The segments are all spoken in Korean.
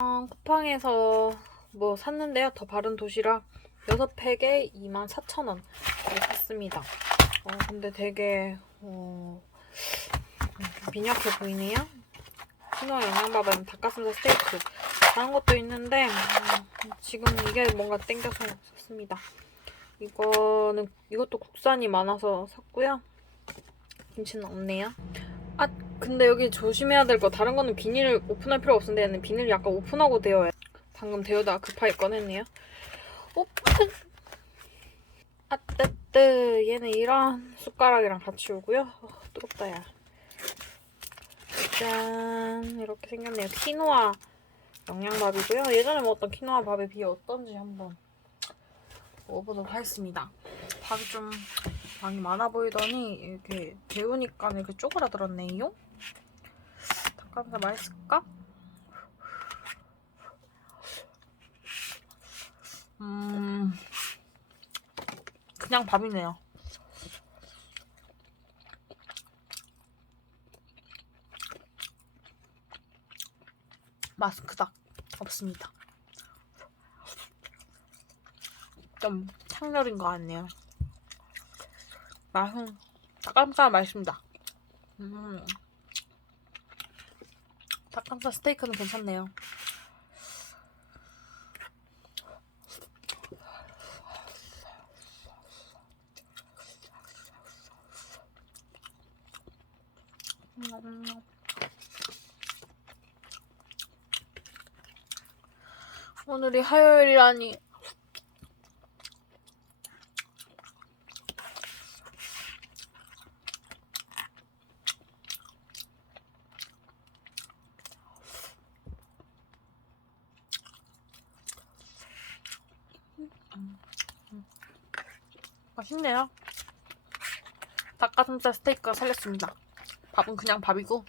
어, 쿠팡에서 뭐 샀는데요. 더 바른 도시락 6팩에 24,000원 샀습니다. 어, 근데 되게 어, 좀 빈약해 보이네요. 신호 영양밥은 닭가슴살 스테이크 다른 것도 있는데 음, 지금 이게 뭔가 땡겨서 샀습니다. 이거는 이것도 국산이 많아서 샀고요. 김치는 없네요. 아 근데 여기 조심해야 될 거 다른 거는 비닐 오픈할 필요 없는데 얘는 비닐 약간 오픈하고 되어야 방금 데우다가 급하게 꺼냈네요. 오픈! 아뜨뜨 얘는 이런 숟가락이랑 같이 오고요. 어, 뜨겁다 야. 짠 이렇게 생겼네요. 키노아 영양밥이고요. 예전에 먹었던 키노아 밥에 비해 어떤지 한번 먹어보도록 하겠습니다. 밥이 좀 많이 많아 보이더니 이렇게 데우니까 이렇게 쪼그라들었네요. 닭가슴살 맛있을까? 음, 그냥 밥이네요. 그닥 없습니다. 좀 창렬인 것 같네요. 맛은 닭가슴살 맛있습니다. 음. 닭가슴살 스테이크는 괜찮네요. 음. 오늘이 화요일이라니 맛있네요. 닭가슴살 스테이크가 살렸습니다. 밥은 그냥 밥이고,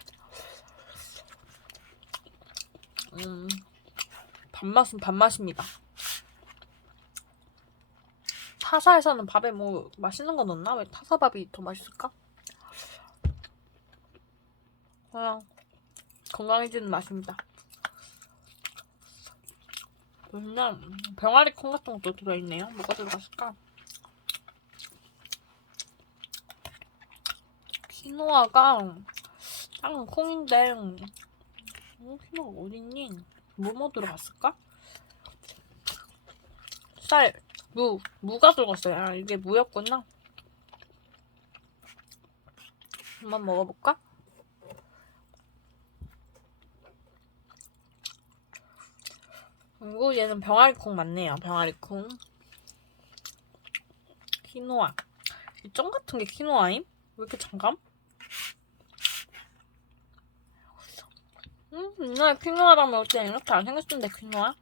음, 밥맛은 밥맛입니다. 타사에서는 밥에 뭐 맛있는 거 넣나? 왜 타사밥이 더 맛있을까? 그냥 건강해지는 맛입니다. 그냥 병아리 콩 같은 것도 들어있네요. 뭐가 들어갔을까? 키노아가 작은 콩인데 음, 키노아가 어딨니? 뭐뭐 들어갔을까? 쌀, 무, 무가 들어갔어요. 아, 이게 무였구나. 한번 먹어볼까? 그리고 얘는 병아리콩 맞네요. 병아리콩. 키노아. 이 점 같은 게 키노아임? 왜 이렇게 장감? 음, 옛날에 키노아라면 어때 이렇게 안 생겼던데 키노아?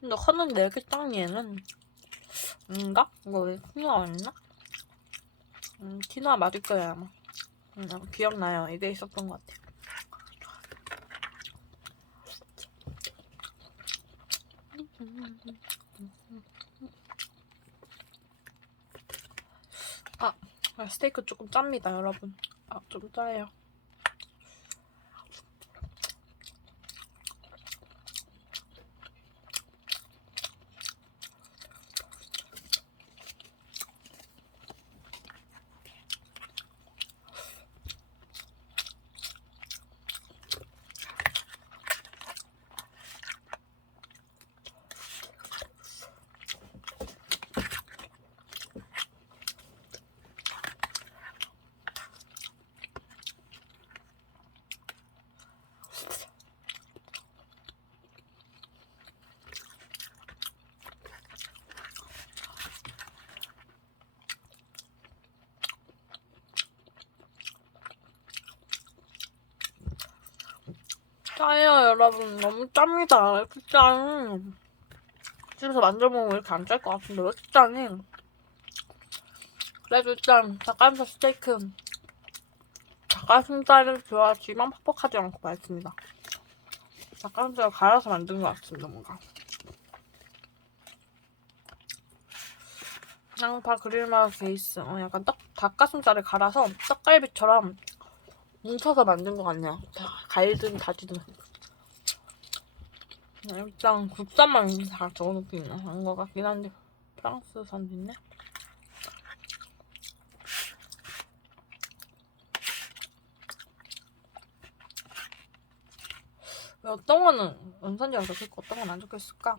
근데 컸는데 이렇게 딱 얘는 아닌가? 이거 왜 키노아였나? 음, 키노아 맞을 거예요 아마. 음, 기억나요. 이게 있었던 것 같아요. 아, 아, 스테이크 조금 짭니다, 여러분. 아, 좀 짜요. 짜요, 여러분. 너무 짭니다. 이렇게 짠. 집에서 먹으면 이렇게 안 짤 것 같은데 왜 이렇게 짜니? 그래도 일단 닭가슴살 스테이크 닭가슴살을 좋아하지만 퍽퍽하지 않고 맛있습니다. 닭가슴살을 갈아서 만든 것 같습니다, 뭔가. 양파 그릴맛 베이스. 어, 약간 떡, 닭가슴살을 갈아서 떡갈비처럼 뭉쳐서 만든 것 같네요. 다 갈든 다지든. 일단 국산만 다 적어놓긴 한것 같긴 한데 프랑스산도 있네. 왜 어떤 거는 원산지가 적혀있고 어떤 건 안 적혀있을까?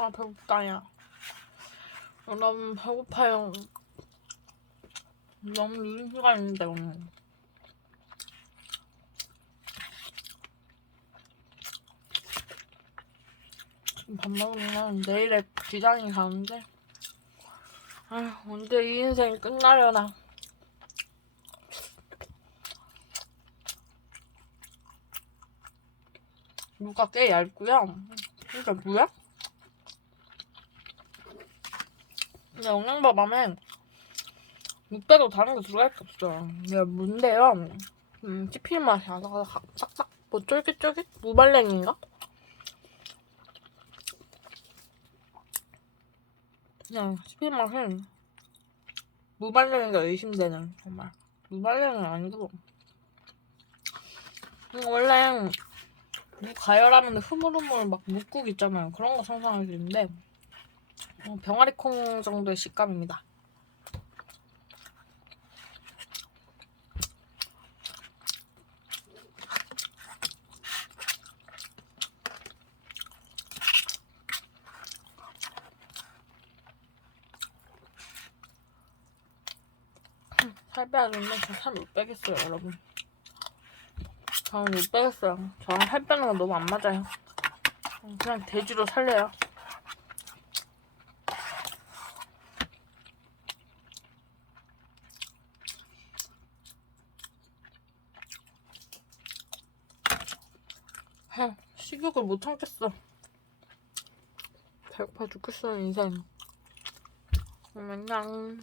아 배고프다 야. 여러분 배고파요. 너무 늦은 시간인데 오늘. 밥 먹으면 내일에 기장이 가는데. 아 언제 이 인생 끝나려나. 무가 꽤 얇고요. 이게 뭐야? 근데 무 빼고 다른 거 들어갈 게 없어요. 이게 무인데요. 음, 씹힐 맛이 안 나서 싹싹 뭐 쫄깃쫄깃? 무발랭인가? 그냥 씹힐 맛은 무발랭이가 의심되는 정말 무발랭은 아니고 음, 원래 무 가열하면 흐물흐물 막 묵국 있잖아요. 그런 거 상상하기인데 어, 병아리 콩 정도의 식감입니다. 살 빼야 되는데 저살못 빼겠어요, 여러분. 저는 못 빼겠어요. 저랑 살 빼는 거 너무 안 맞아요. 그냥 돼지로 살래요. 하, 식욕을 못 참겠어. 배고파 죽겠어, 인생. 안녕.